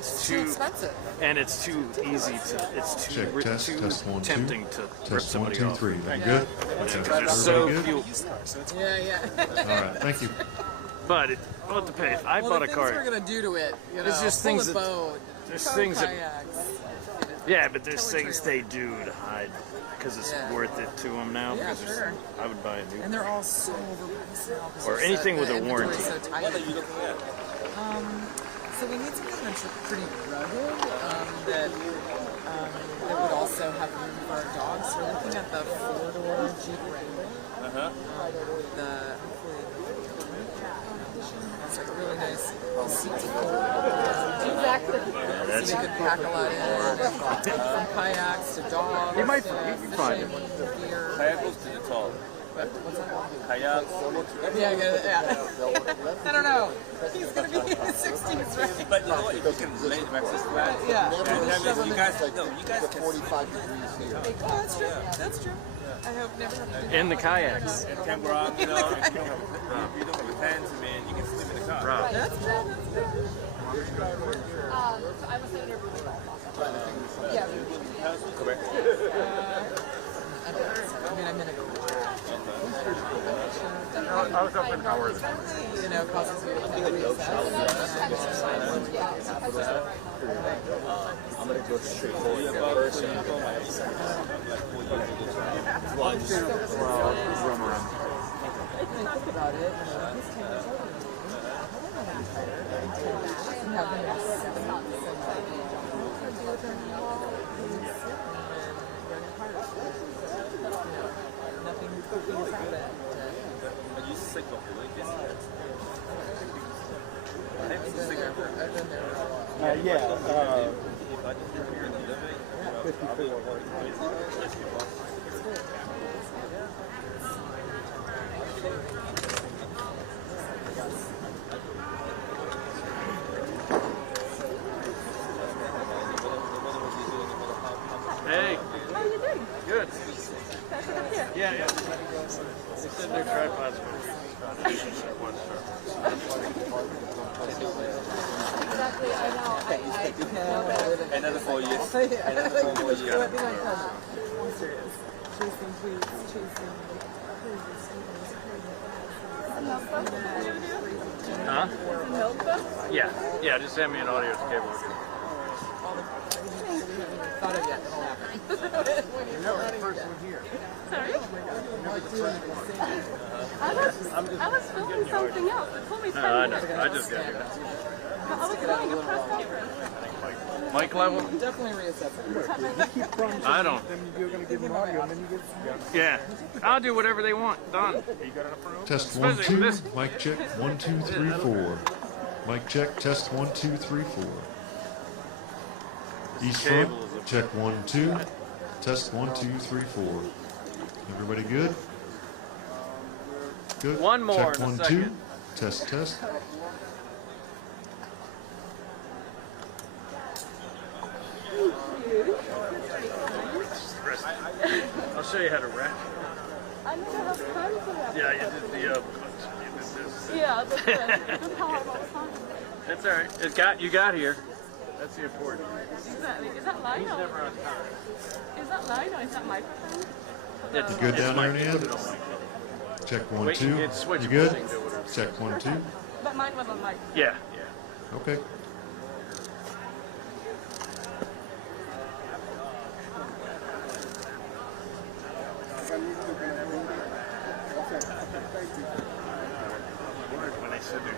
It's too expensive. And it's too easy to. It's too, Check, test, too test, 1, 2. tempting to rip Test 1, somebody 2, off. 3. That Yeah. good? Because Okay. there's so Everybody few. good? Yeah. All right, thank you. But we'll have to pay. I bought a the car. things we're gonna do to it, you know, It's just pull things a that- boat, there's tow things that- kayaks. Yeah, but there's Tow a things trailer. they do to hide because it's Yeah. worth it to them now. Yeah, because sure. I would buy a new. And they're all so overpriced now. 'cause Or they're anything so, with the a inventory's warranty. So tight. What are you looking at? So we need something that's pretty rugged that would also have room for our dogs. We're looking at the 4-door Jeep Wrangler. It's like a really nice seats Exactly. so you could pack a lot in, from kayaks to dogs. You might to find fishing, gear. Kayak goes to the top. What's that? Kayak. Yeah. I don't know. He's gonna be in his 60s, right? But you know what? If you can lay the access to that. Yeah. And that means you guys, no, you guys can 45 degrees here. Oh, that's true. That's true. I hope never have to do In the kayaks. and campground, you know, if you don't have a tent, man, you can sleep in the car. Rob. That's true. So I was in Yeah. Correct. I mean, I'm in a garage. I was up in Howard. You know, causes me to take recess. I'm going to go straight forward here first. Think about it. You know, this kind of and have them at 7 months nothing cooking is happening. Are you sick of the Lincoln? I've been there. Yeah. 54. Hey, How are you doing? good. Can I sit up here? Yeah. They said their tripods were one star. Exactly, I know. Another 4 years. Another 4 years. I'm serious. Chasing tweets, chasing Huh? Notebook? Yeah. Just send me an audio cable. thought of yet. It'll happen. You're never the first one here. Sorry? You're never the first one. I was filming something else. It told me 10 I know. minutes. I just got here. I was doing a press conference. Mic level? Definitely reassess it. You keep promising I don't. them you're going to give them audio, and then you get... Yeah. I'll do whatever they want. Done. Test 1, Especially 2. this- Mic check 1, 2, 3, 4. Mic check. Test 1, 2, 3, 4. East front. Check 1, 2. Test 1, 2, 3, 4. Everybody good? Good. One more Check in a 1, 2. second. Test, test. I'll show you how to wrap. I never have time for that. Yeah, you did the you did this. Yeah, that's right. That's how I'm all the time. That's all right. You got here. That's the important. Exactly. Is that line or? Never on time. Is that line or is that microphone? It's Good down there in the Put end? it on mic. Check 1, Wait, 2. you can switch You good? one thing to whatever. Check 1, 2. But mine was on mic. Yeah. Okay. When they said their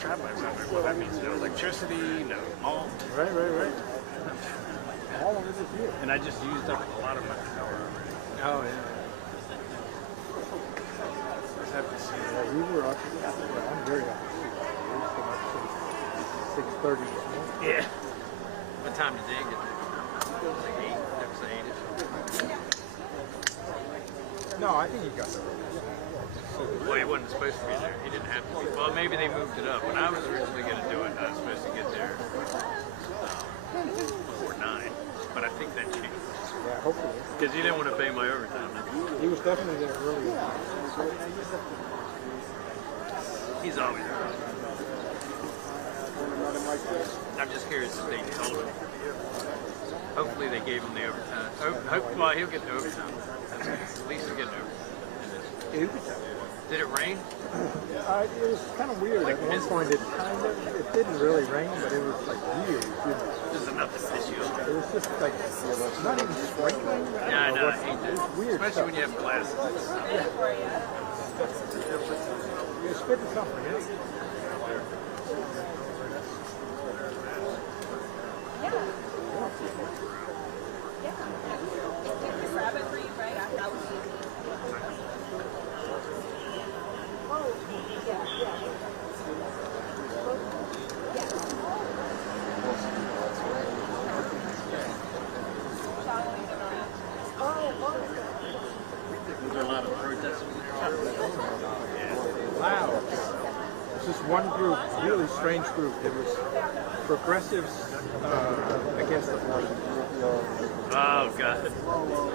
tripods, I was like, well, that means no electricity, no malt. Right. All of this is here. And I just used up a lot of my power. Oh, yeah. Just have to see. Yeah, we were up. Yeah, I'm very happy. We were up since 6:30 this morning. Yeah. What time did they get there? Like 8? That was 8. No, I think he got there. Well, he wasn't supposed to be there. He didn't have to be. Well, maybe they moved it up. When I was originally going to do it, I was supposed to get there before 9. But I think that changed. Yeah, hopefully. Because he didn't want to pay my overtime. He was definitely there earlier. He's always early. I'm just curious if they told him. Hopefully they gave him the overtime. Well, he'll get the overtime. At least he'll get an overtime. Did it rain? It was kind of weird. At one point, it didn't really rain, but it was like weird. There's enough to piss you off. It was just like not even sprinkling. Yeah, I know. I hate that. It was weird. Especially when you have glasses. You're spitting something, yeah? Wow. There's this one group, really strange group. It was progressives against the war. Oh, God.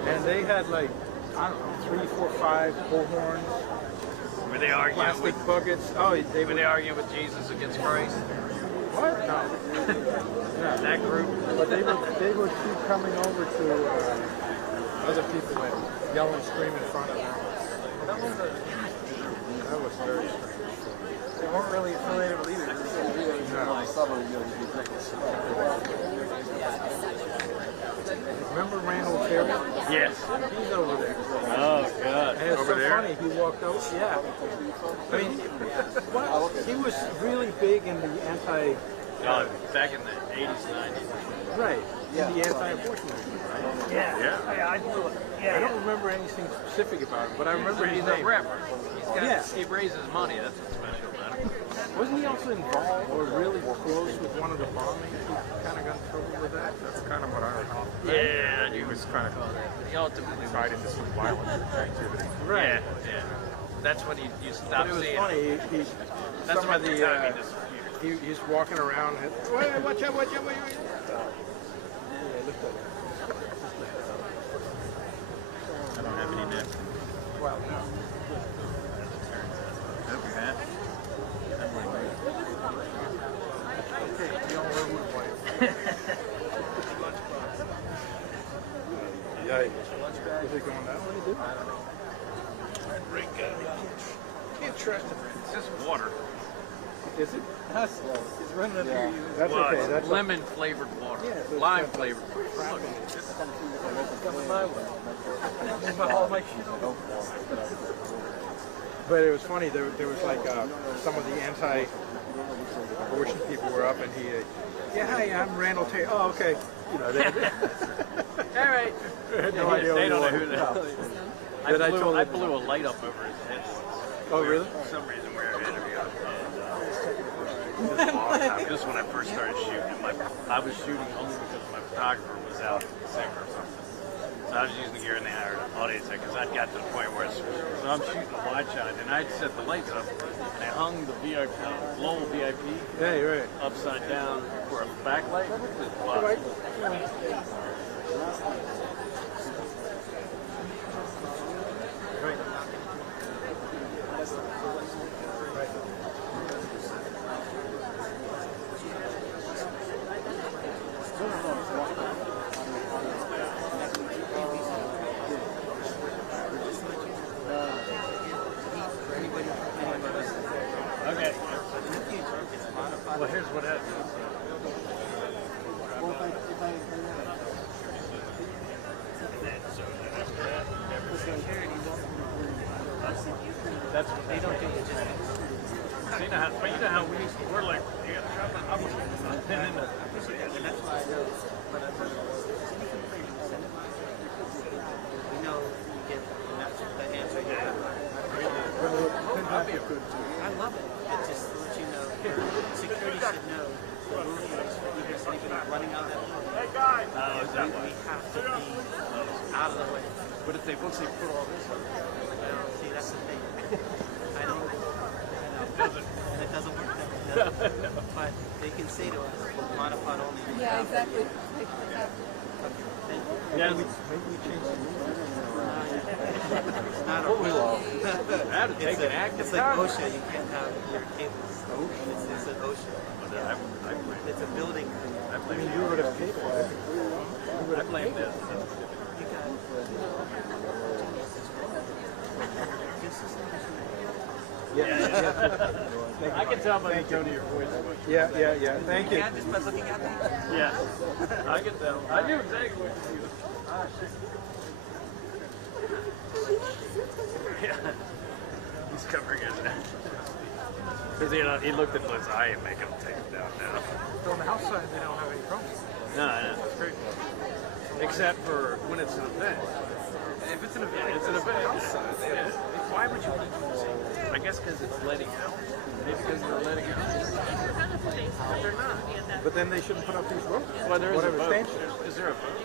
And they had like, I don't know, 3, 4, 5 bullhorns, Were they arguing plastic with, buckets. Oh, they were they arguing with Jesus against Christ? what? No. That group? But they would keep coming over to other people and yell and scream in front of them. That was very strange. They weren't really affiliated with either. Remember Randall Terry? Yes. He's over there. Oh, God. And it's Over so there? funny, he walked over. Yeah. I mean, he was really big in the anti, Back in the 80s, 90s. right, in the anti-abortion movement. Yeah. I don't remember anything specific about him, but I remember his He's a name. rapper. Yeah. He raises money. That's what's special about him. Wasn't he also involved or really close with one of the bombings? He kind of got in trouble with that? That's kind of what I recall. Yeah, He was kind of he ultimately tied into some violent activity. Yeah, yeah. That's when you stop But it was seeing funny. him. That's Some about of the the time he disappeared. he's walking around. And, wait, watch out! Yeah, lift up. I don't have any next. Well, Hope you're happy. okay, we all know who to blame. Yeah. Is it going that way, dude? Can't trust him. It's just water. Is it? He's running under you. That's Well, okay. it's That's lemon flavored water. Yeah, so it's Lime got flavored. Look, Coming my way. All my shit over. But it was funny. There was like some of the anti-abortion people were up, and he, yeah, hi, I'm Randall Tate. Oh, okay. You know, they all right. had no idea They who don't know he who was. that is. Then I told I him- blew a light up over his head once. Oh, really? For some reason, we were in an interview. This was a long time. This is when I first started shooting. I was shooting only because my photographer was out sick or something. So I was using the gear and they hired an audience because I'd got to the point where so I'm shooting a wide shot and I'd set the lights up and I hung the VIP, Lowell VIP Yeah, you're right. upside down for a backlight. Wow. Right. Right. Okay. Well, here's what happened. That's what they don't do. So you know how, but you know how we're like, you got to chop it up. And then That's why I know. But I put any complaint you send it. We know you get the answer you have. I love it. It just lets you know. Security should know. The movie is we hear anybody running out that door. We have to be out of the way. but if they once they put all this on, Well, see, that's the thing. I know. it doesn't. And it doesn't work that way. But they can say to us, monopod only. Yeah, exactly. Yeah, Maybe we change the rules. It's not a rule. that'd take an act. It's like OSHA. You can't have your cables. It's an OSHA. I blame It's a building. I blame You would have paid for it. I blame this. You got. I can tell by the tone of your voice. Yeah. Thank you. Yeah, just by looking at me. Yeah, I can tell. I knew exactly what you do. Yeah. He's covering his head. Because he looked into his eye and make him take it down now. So on the house side, they don't have any problems. No, that's great. Except for when it's an event. If it's an event, It's an event. Yeah. Why would you need to say that? I guess because it's letting out. Maybe because they're letting out. But they're not. but then they shouldn't put up these ropes. Well, there is Whatever a vote. stanchions. Is there a vote?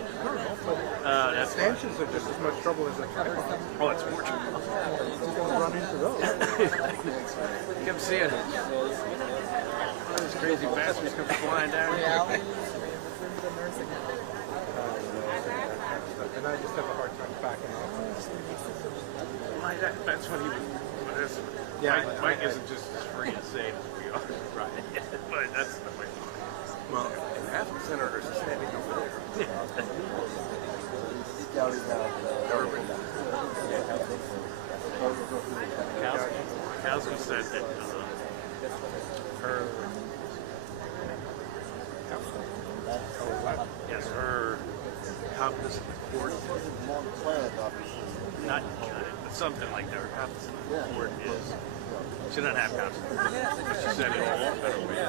That's fine. Stanchions are just as much trouble as a tripod. Oh, it's more trouble. You're going to run into those. You kept seeing it. All those crazy bastards come flying down here. Reality within the nursing home. And I just have a hard time backing off. That's what he was. Yeah, Mike isn't just as free and sane as we are. Right. But that's the way. Well, and half the senators are standing over there. Kowski said that her. Yes, her competence in the court. Not but something like that. Her competence in the court is. She doesn't have competence. But she said it in a better way.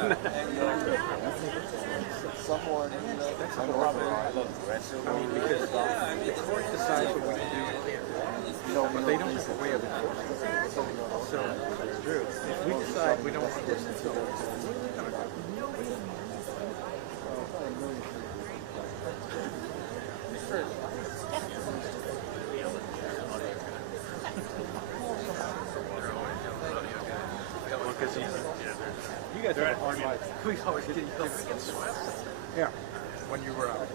I mean, because the court decides what we can do and can't do. But they don't have a way of enforcing it. So, if we decide we don't want to listen to them, Because he's, you guys have a hard life. we always get yelled. Yeah, when you were out.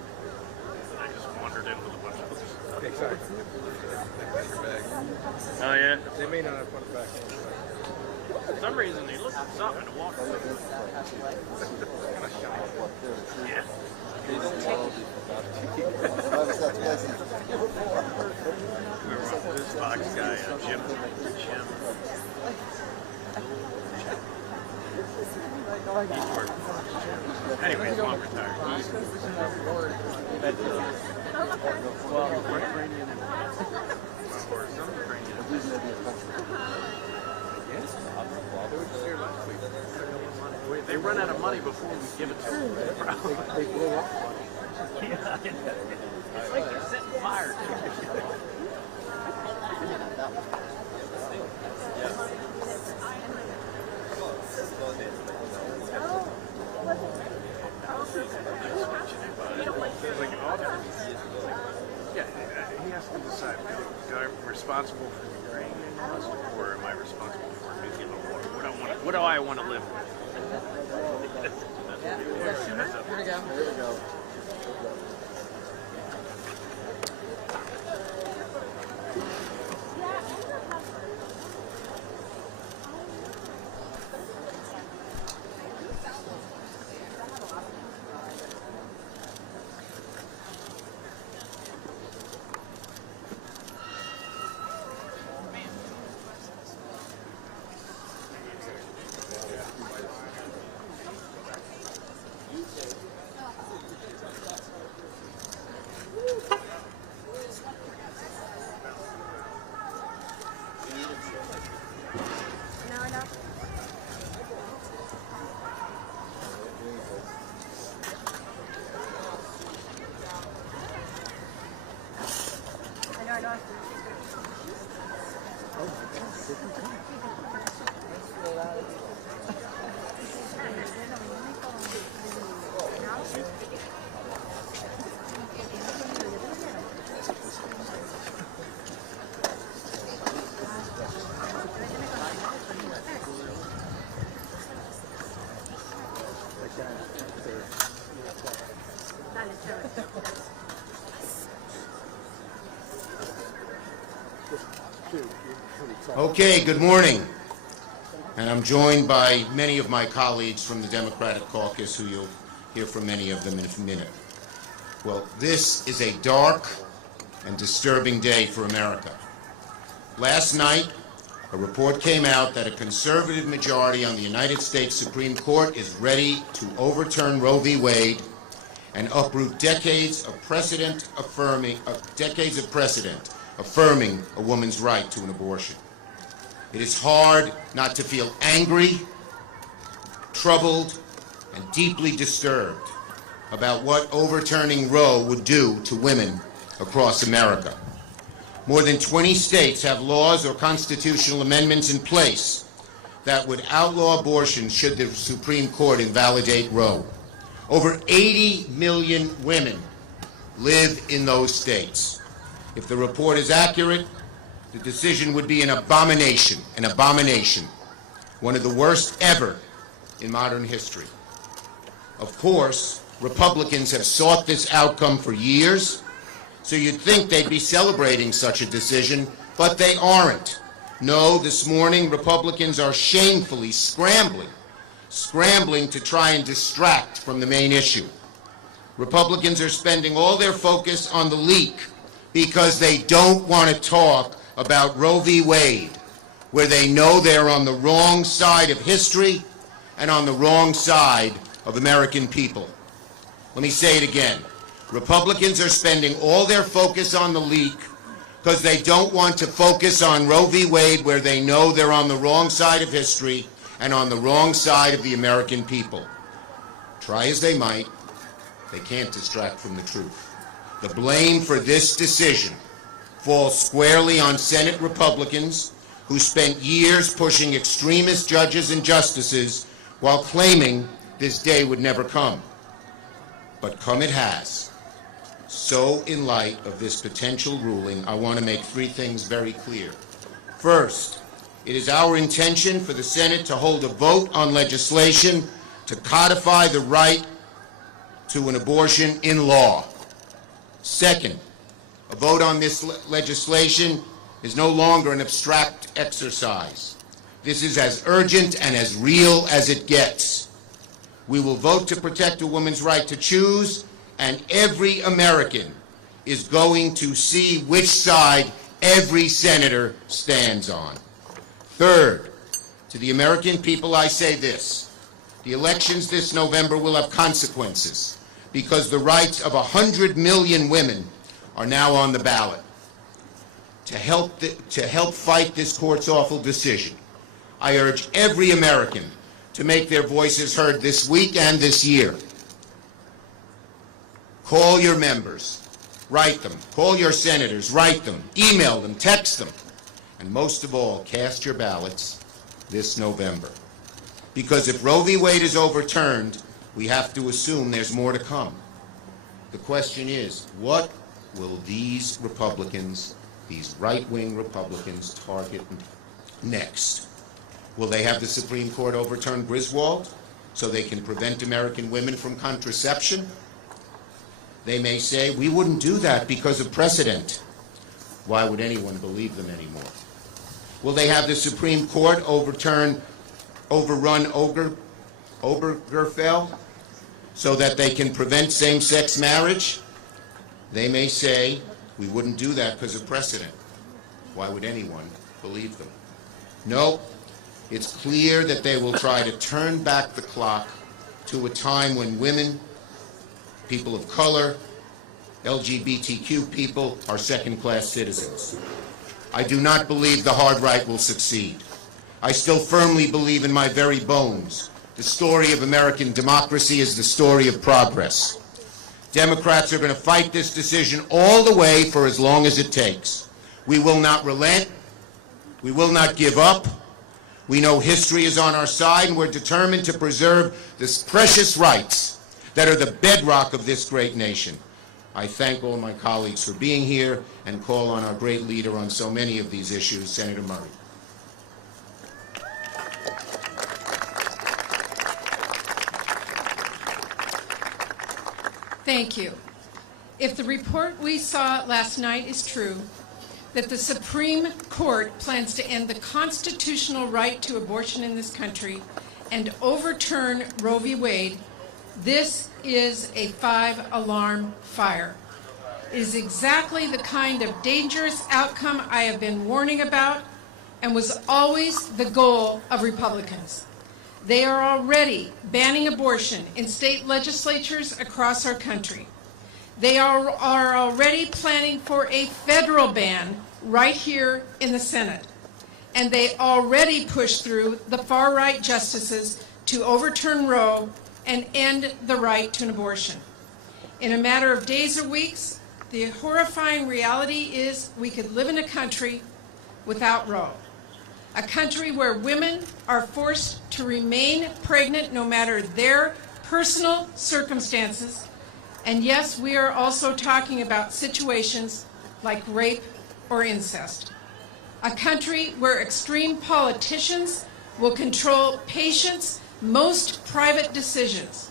I just wandered in with a bunch of stuff. Exactly. Oh yeah. They may not have put it back in. For some reason he looked at something and walked away. Yeah. We were on this Fox guy, Jim. He's working. Anyway, he's long retired. Well, Ukrainian and or some Ukrainian. Yes. They were just here last week. They run out of money before we give it to them. They blew up. Yeah, it's like they're setting fire to it. Yeah, he has to decide, am I responsible for Ukrainian laws or am I responsible for nuclear war? What do I want to live with? Yeah, Schumer, here we go. Here we go. Okay, good morning. And I'm joined by many of my colleagues from the Democratic caucus, who you'll hear from many of them in a minute. Well, this is a dark and disturbing day for America. Last night, a report came out that a conservative majority on the United States Supreme Court is ready to overturn Roe v. Wade and uproot decades of precedent affirming a woman's right to an abortion. It is hard not to feel angry, troubled, and deeply disturbed about what overturning Roe would do to women across America. More than 20 states have laws or constitutional amendments in place that would outlaw abortion should the Supreme Court invalidate Roe. Over 80 million women live in those states. If the report is accurate, the decision would be an abomination, one of the worst ever in modern history. Of course, Republicans have sought this outcome for years, so you'd think they'd be celebrating such a decision, but they aren't. No, this morning, Republicans are shamefully scrambling to try and distract from the main issue. Republicans are spending all their focus on the leak because they don't want to talk about Roe v. Wade, where they know they're on the wrong side of history and on the wrong side of American people. Let me say it again. Republicans are spending all their focus on the leak because they don't want to focus on Roe v. Wade, where they know they're on the wrong side of history and on the wrong side of the American people. Try as they might, they can't distract from the truth. The blame for this decision falls squarely on Senate Republicans who spent years pushing extremist judges and justices while claiming this day would never come. But come it has. So in light of this potential ruling, I want to make three things very clear. First, it is our intention for the Senate to hold a vote on legislation to codify the right to an abortion in law. Second, a vote on this legislation is no longer an abstract exercise. This is as urgent and as real as it gets. We will vote to protect a woman's right to choose, and every American is going to see which side every senator stands on. Third, to the American people I say this: the elections this November will have consequences because the rights of 100 million women are now on the ballot. To help fight this court's awful decision, I urge every American to make their voices heard this week and this year. Call your members, write them. Call your senators, write them, email them, text them. And most of all, cast your ballots this November. Because if Roe v. Wade is overturned, we have to assume there's more to come. The question is, what will these Republicans, these right-wing Republicans, target next? Will they have the Supreme Court overturn Griswold so they can prevent American women from contraception? They may say, we wouldn't do that because of precedent. Why would anyone believe them anymore? Will they have the Supreme Court overrun Obergefell so that they can prevent same-sex marriage? They may say, we wouldn't do that because of precedent. Why would anyone believe them? No, it's clear that they will try to turn back the clock to a time when women, people of color, LGBTQ people are second-class citizens. I do not believe the hard right will succeed. I still firmly believe in my very bones the story of American democracy is the story of progress. Democrats are going to fight this decision all the way for as long as it takes. We will not relent. We will not give up. We know history is on our side, and we're determined to preserve the precious rights that are the bedrock of this great nation. I thank all my colleagues for being here and call on our great leader on so many of these issues, Senator Murray. Thank you. If the report we saw last night is true, that the Supreme Court plans to end the constitutional right to abortion in this country and overturn Roe v. Wade, this is a 5-alarm fire. It is exactly the kind of dangerous outcome I have been warning about and was always the goal of Republicans. They are already banning abortion in state legislatures across our country. They are already planning for a federal ban right here in the Senate. And they already pushed through the far-right justices to overturn Roe and end the right to an abortion. In a matter of days or weeks, the horrifying reality is we could live in a country without Roe. A country where women are forced to remain pregnant no matter their personal circumstances. And yes, we are also talking about situations like rape or incest. A country where extreme politicians will control patients' most private decisions.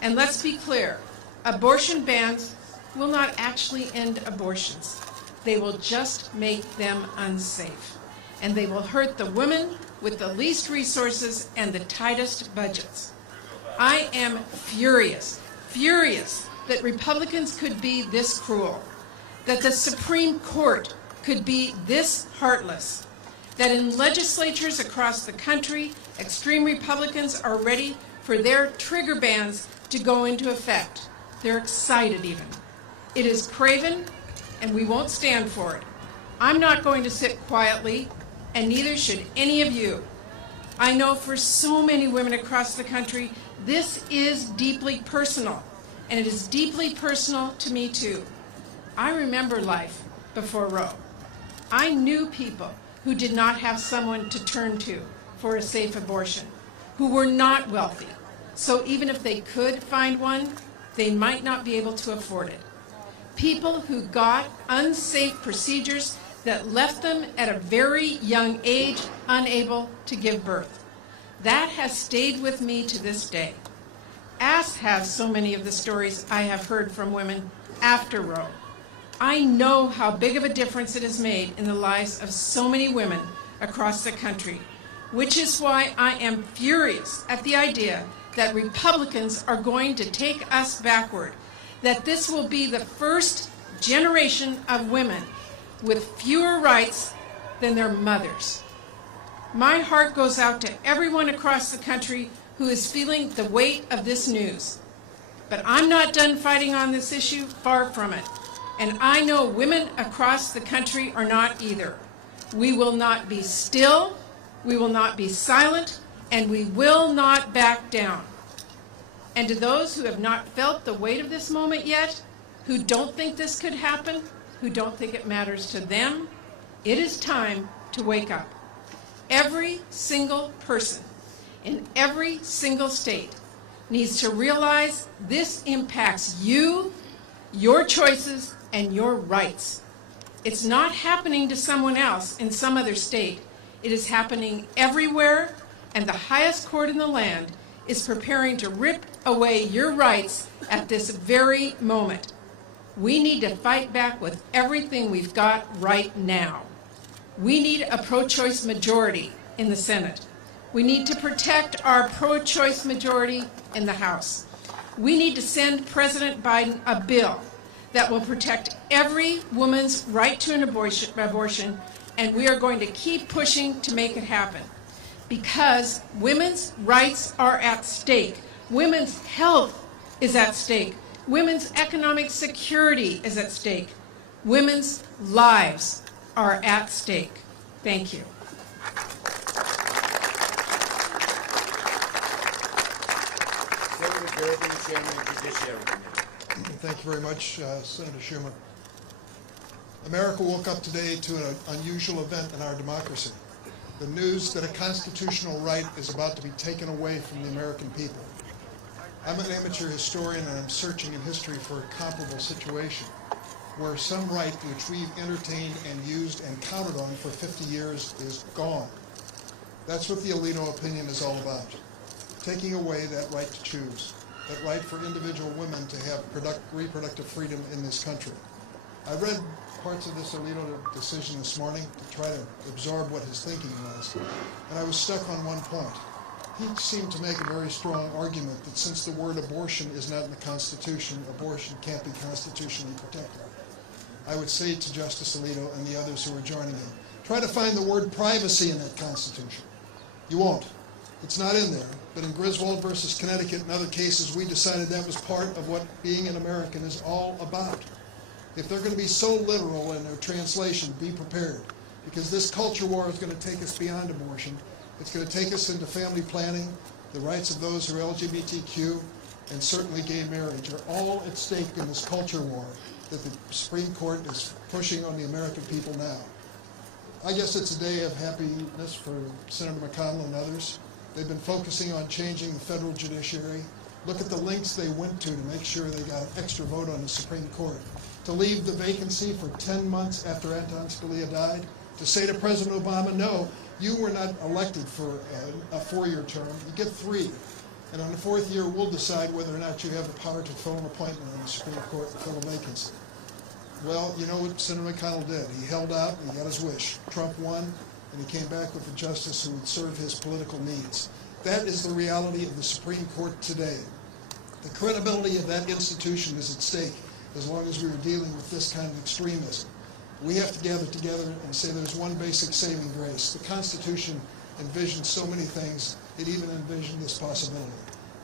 And let's be clear, abortion bans will not actually end abortions. They will just make them unsafe. And they will hurt the women with the least resources and the tightest budgets. I am furious that Republicans could be this cruel, that the Supreme Court could be this heartless, that in legislatures across the country, extreme Republicans are ready for their trigger bans to go into effect. They're excited even. It is craven, and we won't stand for it. I'm not going to sit quietly, and neither should any of you. I know for so many women across the country, this is deeply personal, and it is deeply personal to me too. I remember life before Roe. I knew people who did not have someone to turn to for a safe abortion, who were not wealthy. So even if they could find one, they might not be able to afford it. People who got unsafe procedures that left them at a very young age unable to give birth. That has stayed with me to this day, as have so many of the stories I have heard from women after Roe. I know how big of a difference it has made in the lives of so many women across the country, which is why I am furious at the idea that Republicans are going to take us backward, that this will be the first generation of women with fewer rights than their mothers. My heart goes out to everyone across the country who is feeling the weight of this news. But I'm not done fighting on this issue, far from it. And I know women across the country are not either. We will not be still, we will not be silent, and we will not back down. And to those who have not felt the weight of this moment yet, who don't think this could happen, who don't think it matters to them, it is time to wake up. Every single person in every single state needs to realize this impacts you, your choices, and your rights. It's not happening to someone else in some other state. It is happening everywhere, and the highest court in the land is preparing to rip away your rights at this very moment. We need to fight back with everything we've got right now. We need a pro-choice majority in the Senate. We need to protect our pro-choice majority in the House. We need to send President Biden a bill that will protect every woman's right to an abortion, and we are going to keep pushing to make it happen. Because women's rights are at stake. Women's health is at stake. Women's economic security is at stake. Women's lives are at stake. Thank you. Senator Durbin, Chairman of the Judiciary Committee. Thank you very much, Senator Schumer. America woke up today to an unusual event in our democracy. The news that a constitutional right is about to be taken away from the American people. I'm an amateur historian and I'm searching in history for a comparable situation where some right which we've entertained and used and counted on for 50 years is gone. That's what the Alito opinion is all about. Taking away that right to choose, that right for individual women to have reproductive freedom in this country. I read parts of this Alito decision this morning to try to absorb what his thinking was, and I was stuck on one point. He seemed to make a very strong argument that since the word abortion is not in the Constitution, abortion can't be constitutionally protected. I would say to Justice Alito and the others who are joining him, try to find the word privacy in that Constitution. You won't. It's not in there. But in Griswold versus Connecticut and other cases, we decided that was part of what being an American is all about. If they're going to be so literal in their translation, be prepared. Because this culture war is going to take us beyond abortion. It's going to take us into family planning, the rights of those who are LGBTQ, and certainly gay marriage are all at stake in this culture war that the Supreme Court is pushing on the American people now. I guess it's a day of happiness for Senator McConnell and others. They've been focusing on changing the federal judiciary. Look at the lengths they went to make sure they got an extra vote on the Supreme Court. To leave the vacancy for 10 months after Anton Scalia died, to say to President Obama, no, you were not elected for a 4-year term, you get 3. And on the 4th year, we'll decide whether or not you have the power to fill an appointment on the Supreme Court and fill a vacancy. Well, you know what Senator McConnell did. He held out and he got his wish. Trump won, and he came back with a justice who would serve his political needs. That is the reality of the Supreme Court today. The credibility of that institution is at stake as long as we are dealing with this kind of extremism. We have to gather together and say there's one basic saving grace. The Constitution envisioned so many things, it even envisioned this possibility.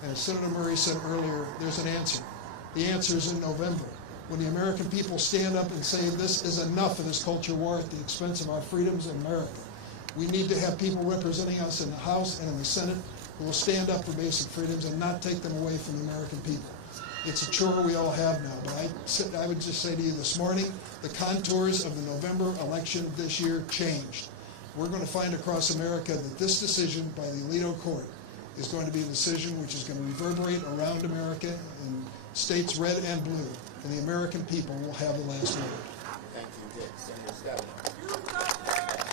And as Senator Murray said earlier, there's an answer. The answer is in November, when the American people stand up and say this is enough of this culture war at the expense of our freedoms in America. We need to have people representing us in the House and in the Senate who will stand up for basic freedoms and not take them away from the American people. It's a chore we all have now, but I would just say to you this morning, the contours of the November election this year changed. We're going to find across America that this decision by the Alito Court is going to be a decision which is going to reverberate around America in states red and blue, and the American people will have the last word. Thank you, Dick. Senator Skelly.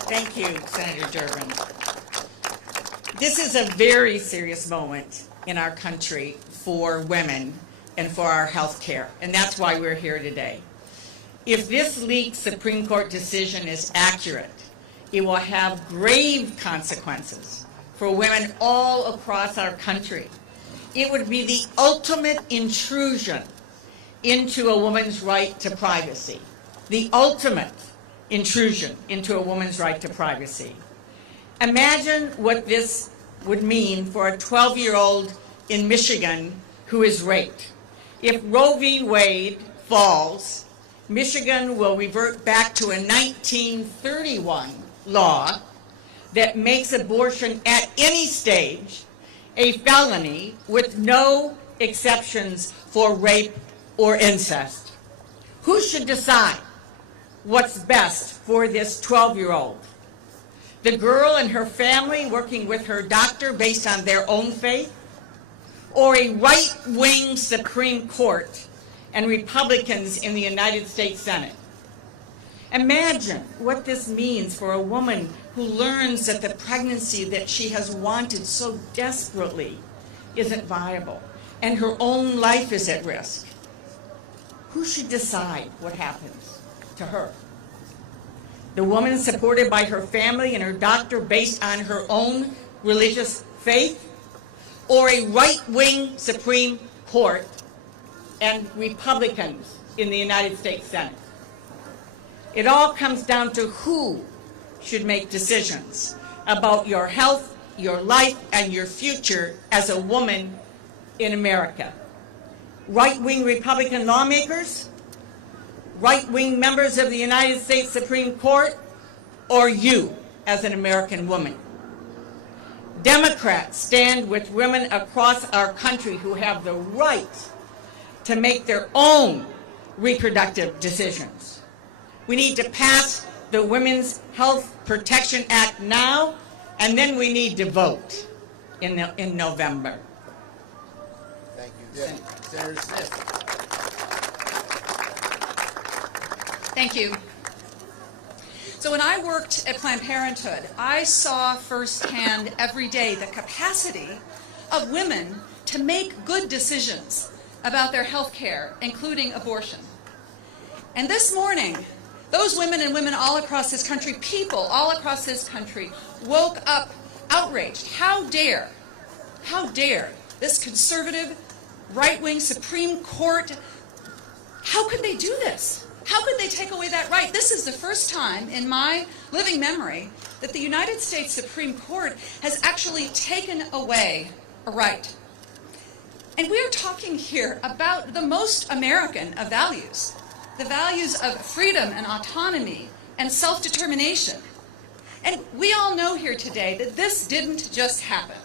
Thank you, Senator Durbin. This is a very serious moment in our country for women and for our health care, and that's why we're here today. If this leaked Supreme Court decision is accurate, it will have grave consequences for women all across our country. It would be the ultimate intrusion into a woman's right to privacy, the ultimate intrusion into a woman's right to privacy. Imagine what this would mean for a 12-year-old in Michigan who is raped. If Roe v. Wade falls, Michigan will revert back to a 1931 law that makes abortion at any stage a felony with no exceptions for rape or incest. Who should decide what's best for this 12-year-old? The girl and her family working with her doctor based on their own faith? Or a right-wing Supreme Court and Republicans in the United States Senate? Imagine what this means for a woman who learns that the pregnancy that she has wanted so desperately isn't viable and her own life is at risk. Who should decide what happens to her? The woman supported by her family and her doctor based on her own religious faith? Or a right-wing Supreme Court and Republicans in the United States Senate? It all comes down to who should make decisions about your health, your life, and your future as a woman in America. Right-wing Republican lawmakers? Right-wing members of the United States Supreme Court? Or you as an American woman? Democrats stand with women across our country who have the right to make their own reproductive decisions. We need to pass the Women's Health Protection Act now, and then we need to vote in November. Thank you, Dick. Senator Smith. Thank you. So when I worked at Planned Parenthood, I saw firsthand every day the capacity of women to make good decisions about their health care, including abortion. And this morning, those women and women all across this country, people all across this country, woke up outraged. How dare this conservative, right-wing Supreme Court, how could they do this? How could they take away that right? This is the first time in my living memory that the United States Supreme Court has actually taken away a right. And we are talking here about the most American of values, the values of freedom and autonomy and self-determination. And we all know here today that this didn't just happen.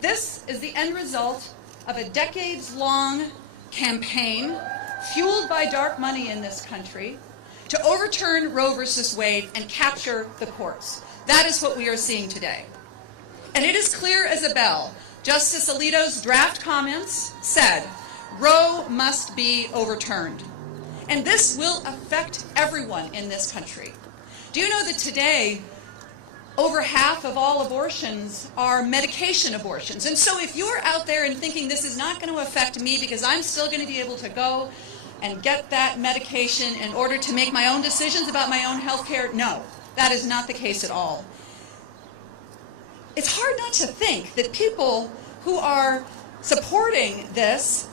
This is the end result of a decades-long campaign fueled by dark money in this country to overturn Roe versus Wade and capture the courts. That is what we are seeing today. And it is clear as a bell. Justice Alito's draft comments said, Roe must be overturned. And this will affect everyone in this country. Do you know that today, over half of all abortions are medication abortions? And so if you're out there and thinking this is not going to affect me because I'm still going to be able to go and get that medication in order to make my own decisions about my own health care, no, that is not the case at all. It's hard not to think that people who are supporting this,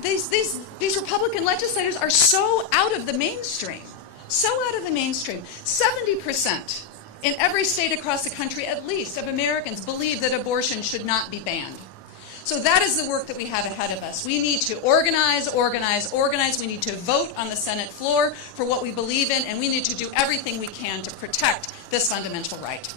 these Republican legislators are so out of the mainstream, 70% in every state across the country, at least, of Americans believe that abortion should not be banned. So that is the work that we have ahead of us. We need to organize. We need to vote on the Senate floor for what we believe in, and we need to do everything we can to protect this fundamental right.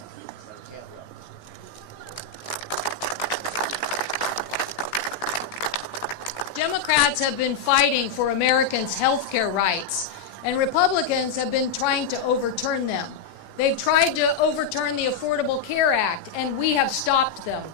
Democrats have been fighting for Americans' health care rights, and Republicans have been trying to overturn them. They've tried to overturn the Affordable Care Act, and we have stopped them.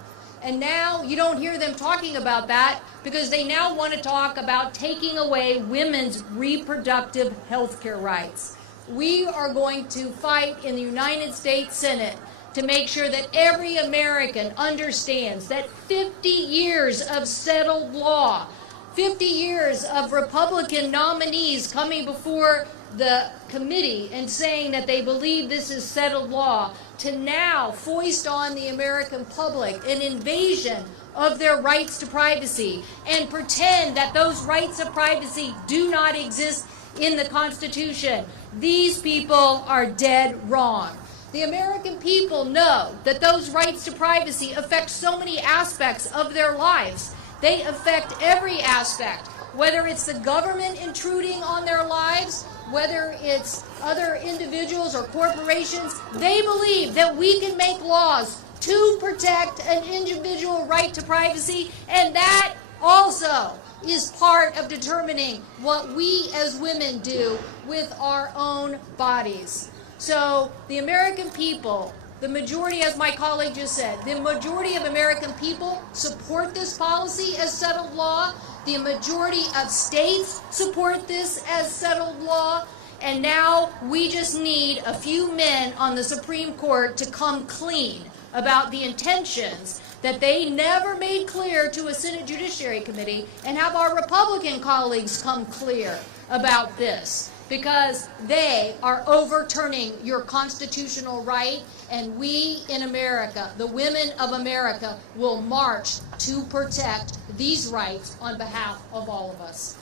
And now you don't hear them talking about that because they now want to talk about taking away women's reproductive health care rights. We are going to fight in the United States Senate to make sure that every American understands that 50 years of settled law, 50 years of Republican nominees coming before the committee and saying that they believe this is settled law, to now foist on the American public an invasion of their rights to privacy and pretend that those rights of privacy do not exist in the Constitution. These people are dead wrong. The American people know that those rights to privacy affect so many aspects of their lives. They affect every aspect, whether it's the government intruding on their lives, whether it's other individuals or corporations. They believe that we can make laws to protect an individual right to privacy, and that also is part of determining what we as women do with our own bodies. So the American people, the majority, as my colleague just said, the majority of American people support this policy as settled law. The majority of states support this as settled law. And now we just need a few men on the Supreme Court to come clean about the intentions that they never made clear to a Senate Judiciary Committee, and have our Republican colleagues come clear about this, because they are overturning your constitutional right, and we in America, the women of America, will march to protect these rights on behalf of all of us.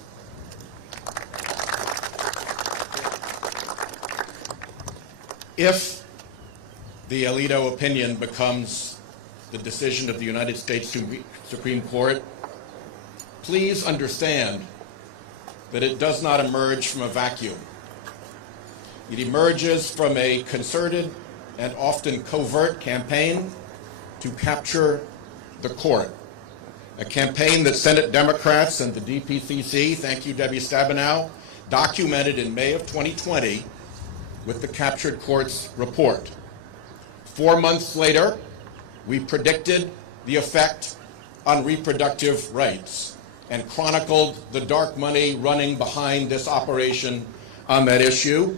If the Alito opinion becomes the decision of the United States Supreme Court, please understand that it does not emerge from a vacuum. It emerges from a concerted and often covert campaign to capture the court. A campaign that Senate Democrats and the DPCC, thank you Debbie Stabenow, documented in May of 2020 with the Captured Courts report. 4 months later, we predicted the effect on reproductive rights and chronicled the dark money running behind this operation on that issue.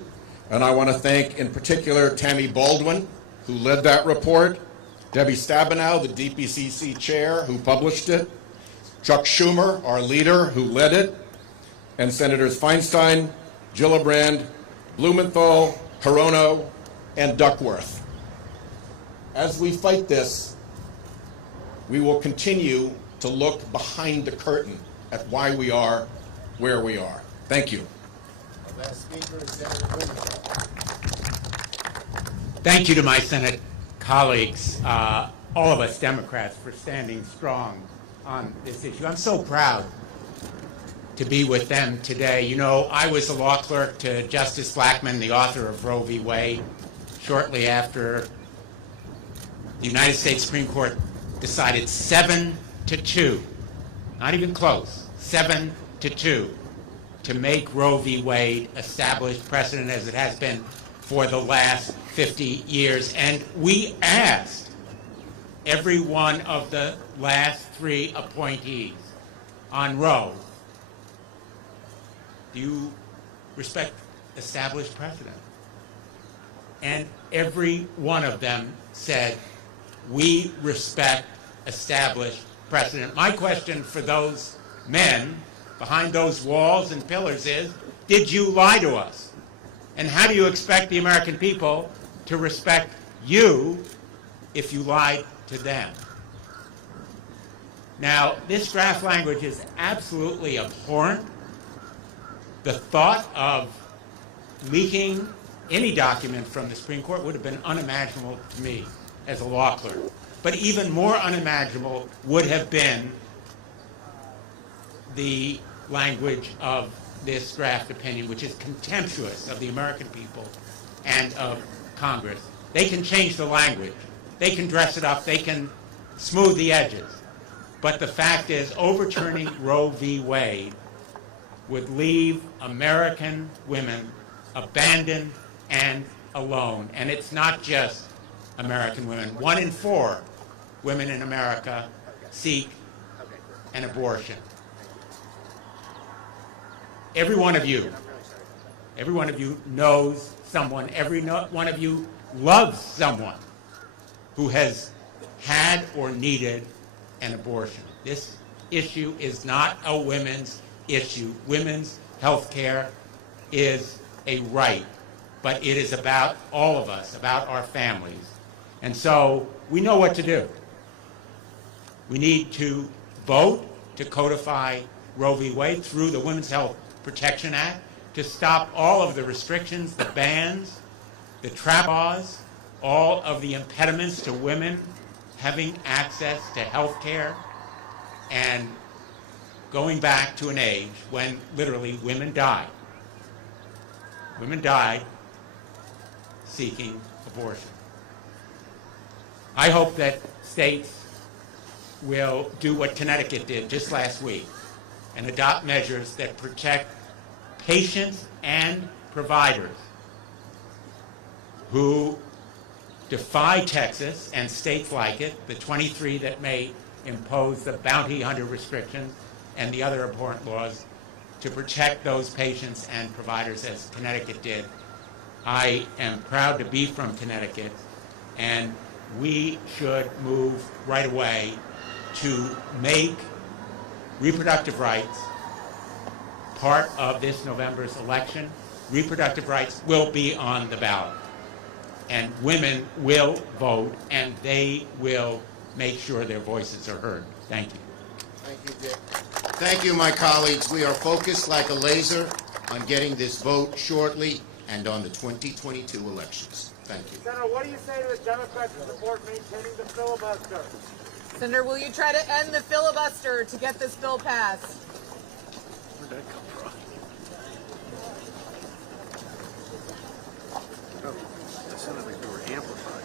And I want to thank in particular Tammy Baldwin, who led that report, Debbie Stabenow, the DPCC chair, who published it, Chuck Schumer, our leader, who led it, and Senators Feinstein, Gillibrand, Blumenthal, Hirono, and Duckworth. As we fight this, we will continue to look behind the curtain at why we are where we are. Thank you. Thank you to my Senate colleagues, all of us Democrats, for standing strong on this issue. I'm so proud to be with them today. You know, I was a law clerk to Justice Blackmun, the author of Roe v. Wade, shortly after the United States Supreme Court decided 7-2, not even close, 7-2, to make Roe v. Wade established precedent as it has been for the last 50 years. And we asked every one of the last 3 appointees on Roe, do you respect established precedent? And every one of them said, we respect established precedent. My question for those men behind those walls and pillars is, did you lie to us? And how do you expect the American people to respect you if you lied to them? Now, this draft language is absolutely abhorrent. The thought of leaking any document from the Supreme Court would have been unimaginable to me as a law clerk. But even more unimaginable would have been the language of this draft opinion, which is contemptuous of the American people and of Congress. They can change the language. They can dress it up. They can smooth the edges. But the fact is, overturning Roe v. Wade would leave American women abandoned and alone. And it's not just American women. 1 in 4 women in America seek an abortion. Every one of you knows someone, every one of you loves someone who has had or needed an abortion. This issue is not a women's issue. Women's health care is a right, but it is about all of us, about our families. And so we know what to do. We need to vote to codify Roe v. Wade through the Women's Health Protection Act, to stop all of the restrictions, the bans, the trap laws, all of the impediments to women having access to health care, and going back to an age when literally women died. Women died seeking abortion. I hope that states will do what Connecticut did just last week and adopt measures that protect patients and providers who defy Texas and states like it, the 23 that may impose the bounty hunter restrictions and the other important laws, to protect those patients and providers as Connecticut did. I am proud to be from Connecticut, and we should move right away to make reproductive rights part of this November's election. Reproductive rights will be on the ballot, and women will vote, and they will make sure their voices are heard. Thank you. Thank you, Dick. Thank you, my colleagues. We are focused like a laser on getting this vote shortly and on the 2022 elections. Thank you. Senator, what do you say to the Democrats who support maintaining the filibuster? Senator, will you try to end the filibuster to get this bill passed? Where'd that come from? Oh, that sounded like they were amplified.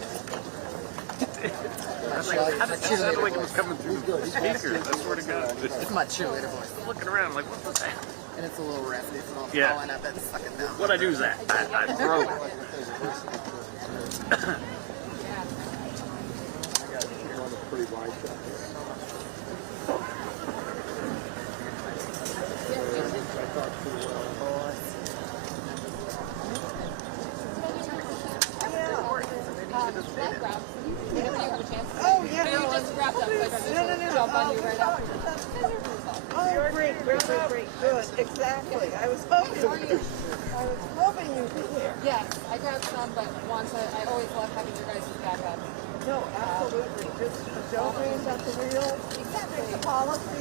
I was like, how did it sound like it was coming through the speakers? I swear to God. It's my cheerleader voice. I'm looking around, like, what was that? And it's a little raspy, it's all Yeah. falling up and sucking down. What I do is that. I throw it. Oh, yeah. You just wrapped up. No. Jump on you right after. Oh, great. Good. Exactly. I was hoping. support some, but I always love having your guys' backup. No, absolutely. Just don't reinvent the wheel. Exactly. The policy